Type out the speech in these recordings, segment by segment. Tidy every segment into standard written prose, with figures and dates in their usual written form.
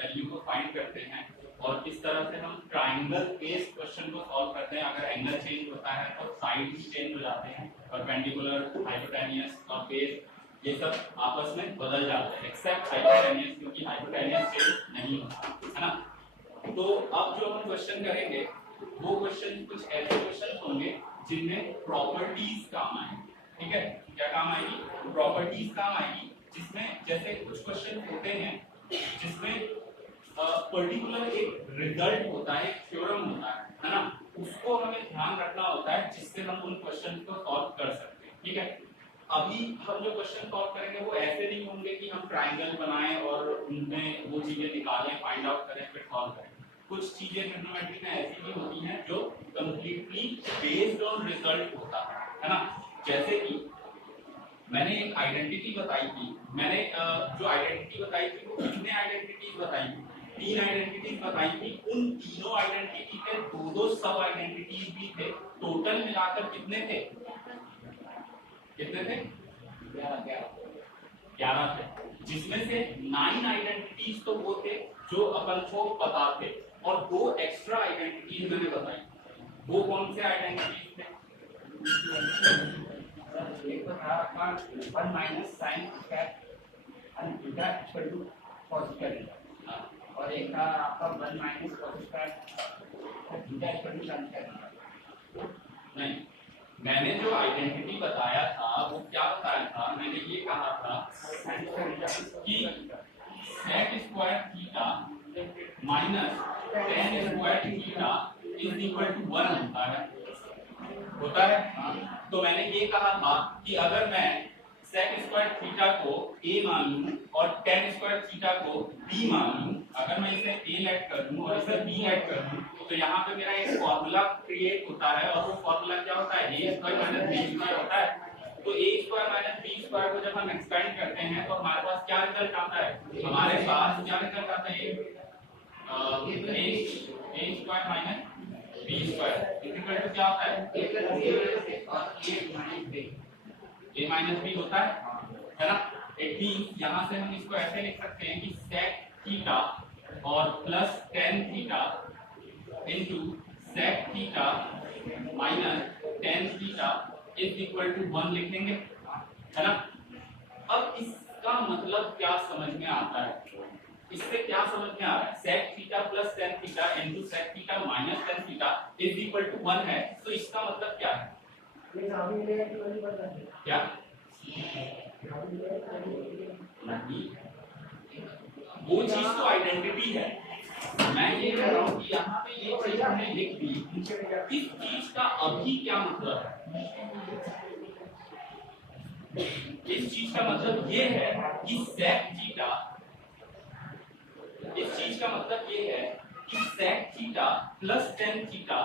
Value को find करते हैं और किस तरह से हम ट्रायंगल बेस्ड क्वेश्चन को सॉल्व करते हैं। अगर एंगल चेंज होता है तो साइड भी चेंज हो जाते हैं, परपेंडिकुलर, हाइपोटेन्यूस और बेस ये सब आपस में बदल जाते हैं, एक्सेप्ट हाइपोटेन्यूस, क्योंकि हाइपोटेन्यूस चेंज नहीं होता है ना। तो अब जो हम क्वेश्चन करेंगे वो क्वेश्चन कुछ ऐसे क्वेश्चन होंगे जिनमें प्रॉपर्टीज काम आए। ठीक है, क्या काम आएगी? प्रॉपर्टीज काम आएगी, जिसमें जैसे कुछ क्वेश्चन होते हैं जिसमें पर्टिकुलर एक रिजल्ट होता है, एक थ्योरम होता है ना, उसको हमें ध्यान रखना होता है जिससे हम उन क्वेश्चन को सॉल्व कर सकते हैं। ठीक है, अभी हम जो क्वेश्चन सॉल्व करेंगे वो ऐसे नहीं होंगे कि हम ट्रायंगल बनाएं और उनमें वो चीजें निकालें, फाइंड आउट करें, फिर सॉल्व करें। कुछ चीजें ट्रिग्नोमेट्री में ऐसी भी होती हैं जो कंप्लीटली बेस्ड ऑन रिजल्ट होता है ना। जैसे कि मैंने एक आइडेंटिटी बताई थी, मैंने जो आइडेंटिटी बताई थी वो कितने आइडेंटिटीज बताई थी? 3 आइडेंटिटीज बताई थी। उन तीनों आइडेंटिटी के दो सब आइडेंटिटीज भी थे। टोटल मिलाकर कितने थे? कितने थे? 11 थे, जिसमें से 9 आइडेंटिटीज तो वो थे जो अपन को पता थे और 2 एक्स्ट्रा आइडेंटिटीज मैंने बताई। वो कौन से आइडेंटिटीज थे? एक तो था आपका 1 minus sine cap and theta equal to cos theta, और एक था आपका 1 minus cos square theta equal to sin theta। नहीं, मैंने जो आइडेंटिटी बताया था वो क्या बताया था? मैंने ये कहा था कि sec square theta minus tan square theta is equal to 1 होता है। तो मैंने ये कहा था कि अगर मैं sec स्क्वायर थीटा को a मान लूं और tan स्क्वायर थीटा को b मान लूं, अगर मैं इसे a ऐड कर दूं और इसे b ऐड कर दूं, तो यहाँ पे मेरा एक फॉर्मूला क्रिएट होता है और वो फॉर्मूला क्या होता है? a square minus b square होता है। तो a square minus b square को जब हम एक्सपेंड करते हैं तो हमारे पास क्या रिजल्ट आता है? हमारे पास क्या रिजल्ट आता है? a square minus b square equal to क्या होता है? a माइनस b होता है ना। इट मींस यहाँ से हम इसको ऐसे लिख सकते हैं कि sec थीटा और plus tan theta into sec theta minus tan theta is equal to 1 लिख देंगे, है ना। अब इसका मतलब क्या समझ में आता है? इससे क्या समझ में आ रहा है? sec theta plus tan theta into sec theta minus tan theta is equal to 1 है। तो इसका मतलब क्या है? क्या नहीं, वो चीज तो आइडेंटिटी है। मैं ये कह रहा हूँ कि यहाँ पे ये चीज हमने लिख दी, इस चीज का अभी क्या मतलब है? इस चीज का मतलब ये है कि sec थीटा, इस चीज का मतलब ये है कि sec theta plus tan theta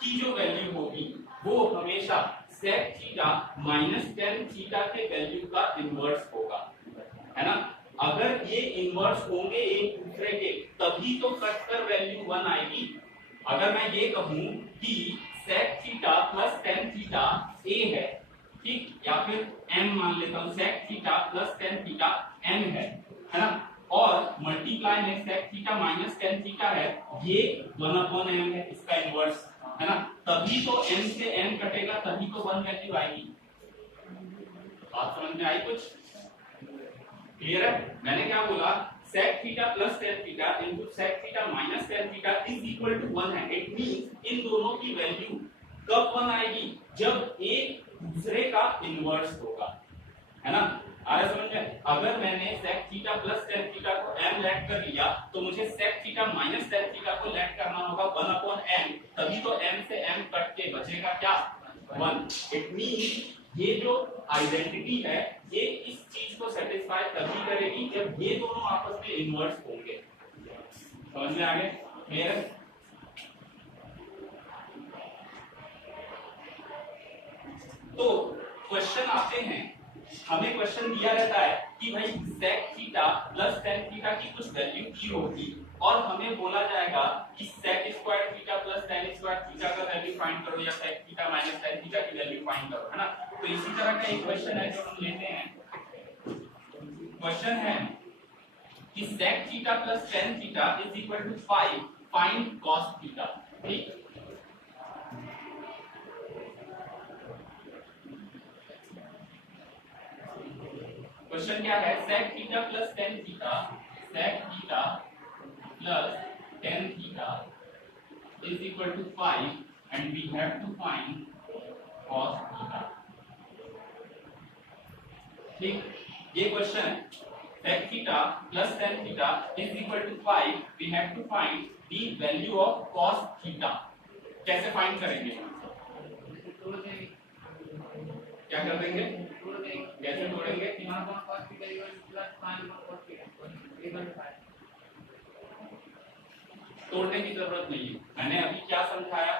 की जो वैल्यू होगी वो हमेशा sec theta minus tan theta के वैल्यू का इनवर्स होगा, है ना। अगर ये इनवर्स होंगे एक दूसरे के तभी तो कट कर वैल्यू 1 आएगी। अगर मैं ये कहूं कि sec theta plus tan theta a है, ठीक, या फिर m मान लेता हूं, sec theta plus tan theta m है ना, और मल्टीप्लाई में sec theta minus tan theta है, ये 1/m है, इसका इनवर्स, है ना। तभी तो m से m कटेगा, तभी तो 1 वैल्यू आएगी। बात समझ में आई? कुछ क्लियर है? मैंने क्या बोला? sec theta plus tan theta into sec theta minus tan theta is equal to 1 है। इट मींस इन दोनों की वैल्यू कब 1 आएगी? जब एक दूसरे का इनवर्स होगा, है ना। आ रहा समझ में? अगर मैंने sec theta plus tan theta को m लेट कर लिया तो मुझे sec theta minus tan theta को लेट करना होगा 1/m, तभी तो m से m कट के बचेगा क्या? 1। इट मींस ये जो आइडेंटिटी है ये इस चीज को सेटिस्फाई तभी करेगी जब ये दोनों आपस में इनवर्स होंगे। समझ में आ गया? क्लियर है? तो क्वेश्चन आते हैं, हमें क्वेश्चन दिया रहता है कि भाई sec theta plus tan theta की कुछ वैल्यू की होगी और हमें बोला जाएगा कि sec square theta plus tan square theta का वैल्यू फाइंड करो या sec theta minus tan theta की वैल्यू फाइंड करो, है ना। तो इसी तरह का एक क्वेश्चन है जो हम लेते हैं। क्वेश्चन है कि sec theta plus tan theta is equal to 5 find cos theta. ठीक, क्वेश्चन क्या है, sec theta plus tan theta, sec theta plus tan theta is equal to 5 and we have to find cos theta। ठीक, ये question है, sec theta plus tan theta is equal to 5, we have to find the value of cos theta। कैसे find करेंगे, क्या कर देंगे, कैसे तोड़ेंगे, तोड़ने की जरूरत नहीं है। मैंने अभी क्या समझाया,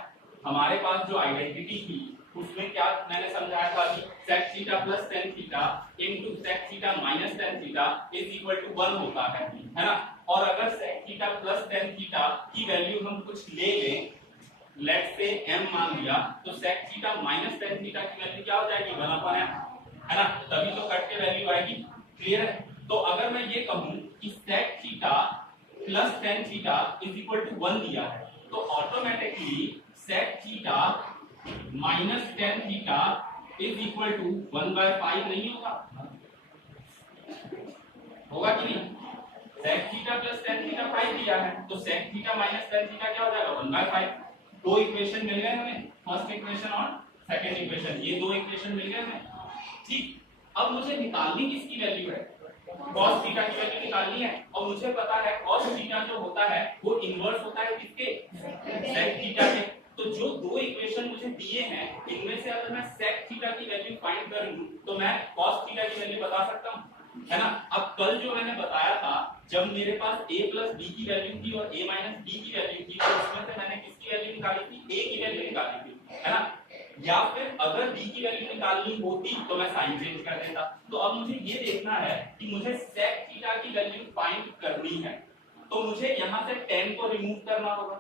हमारे पास जो आइडेंटिटी थी उसमें क्या मैंने समझाया था अभी, sec theta plus tan theta into sec theta minus tan theta is equal to 1 होता है ना। और अगर sec theta plus tan theta की वैल्यू हम कुछ ले लें, लेट्स से m मान लिया, तो sec theta minus tan theta की वैल्यू क्या हो जाएगी, 1/m, है ना, तभी तो कट के वैल्यू आएगी। क्लियर है, तो अगर मैं ये कहूं कि sec theta plus tan theta is equal to 1 दिया है, तो automatically sec theta minus tan theta is equal to 1/5 नहीं होगा, होगा कि नहीं, sec theta plus tan theta 5 दिया है, तो sec theta minus tan theta क्या हो जाएगा, 1/5। दो इक्वेशन मिल गए हमें, फर्स्ट इक्वेशन और सेकंड इक्वेशन, ये दो इक्वेशन मिल गए हमें। ठीक, अब मुझे निकालनी किसकी वैल्यू है, cos थीटा की वैल्यू निकालनी है, और मुझे पता है cos थीटा जो होता है वो इनवर्स होता है किसके, sec थीटा के। तो जो दो इक्वेशन मुझे दिए हैं, इनमें से अगर मैं sec थीटा की वैल्यू फाइंड कर लूं तो मैं cos थीटा की वैल्यू बता सकता हूं, है ना। अब कल जो मैंने बताया था, जब मेरे पास a प्लस b की वैल्यू थी और a माइनस b की वैल्यू थी, तो उसमें से मैंने किसकी वैल्यू निकाली थी, a की वैल्यू निकाली थी, है ना। या फिर अगर b की वैल्यू निकालनी होती तो मैं साइन चेंज कर देता। तो अब मुझे ये देखना है कि मुझे sec थीटा की वैल्यू फाइंड करनी है, तो मुझे यहाँ से tan को रिमूव करना होगा,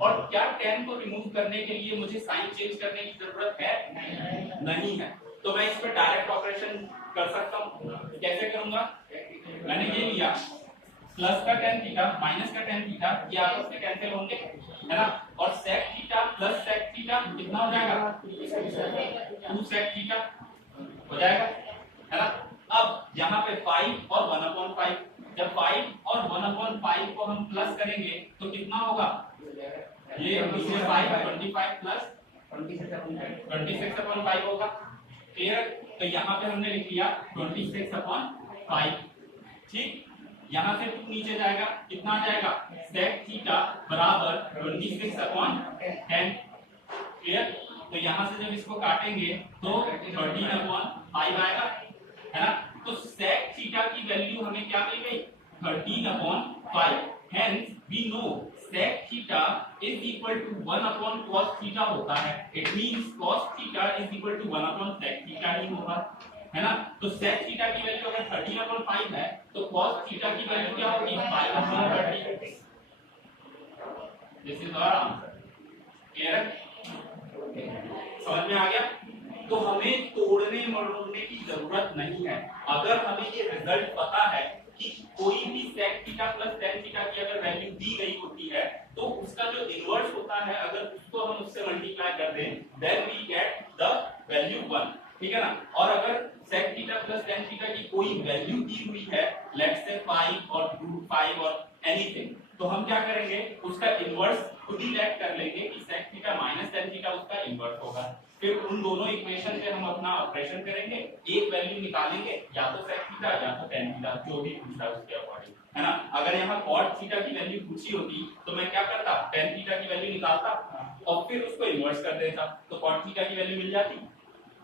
और क्या tan को रिमूव करने के लिए मुझे साइन चेंज करने की जरूरत है, नहीं है। तो मैं इस पर डायरेक्ट ऑपरेशन कर सकता हूँ, कैसे करूंगा, मैंने ये लिया प्लस का tan थीटा माइनस का tan थीटा, ये आपस में कैंसिल होंगे, है ना, और sec theta plus sec theta कितना हो जाएगा, 2 sec थीटा हो जाएगा, है ना। अब यहाँ पे 5 और 1/5, जब 5 और 1/5 को हम प्लस करेंगे तो कितना होगा, ये 25 प्लस 26/5 होगा। क्लियर, तो यहाँ पे हमने लिख लिया 26/5। ठीक, यहाँ से 2 नीचे जाएगा, कितना आ जाएगा, sec थीटा बराबर 26/10। क्लियर, तो यहाँ से जब इसको काटेंगे तो 13/5 आएगा, है ना। तो sec थीटा की वैल्यू हमें क्या मिल गई, 13/5। Hence we know sec theta is equal to 1/cos theta होता है। It means cos theta is equal to 1/sec theta ही होगा, है ना। तो sec थीटा की वैल्यू अगर 13/5 है, तो cos थीटा की वैल्यू क्या होगी, 5/30। This is our answer. Clear, समझ में आ गया। तो हमें तोड़ने मरोड़ने की जरूरत नहीं है, अगर हमें ये रिजल्ट पता है कि कोई भी sec theta plus tan theta की अगर वैल्यू दी गई होती है, तो उसका जो इनवर्स होता है अगर उसको हम उससे मल्टीप्लाई कर दें, then we get the value 1। ठीक है ना। और अगर sec theta plus tan theta की कोई वैल्यू दी हुई है, लेट्स से 5 और √5 और एनीथिंग, तो हम क्या करेंगे, उसका इनवर्स खुद ही लेट कर लेंगे कि sec theta minus tan theta उसका इनवर्स होगा। फिर उन दोनों इक्वेशन से हम अपना ऑपरेशन करेंगे, एक वैल्यू निकालेंगे, या तो sec थीटा या तो tan थीटा, जो भी पूछा उसके अकॉर्डिंग, है ना। अगर यहाँ cot थीटा की वैल्यू पूछी होती तो मैं क्या करता, tan थीटा की वैल्यू निकालता और फिर उसको इन्वर्स कर देता, तो cot थीटा की वैल्यू मिल जाती।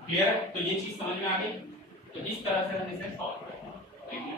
क्लियर है, तो ये चीज समझ में आ गई। तो इस तरह से हम इसे सॉल्व करेंगे।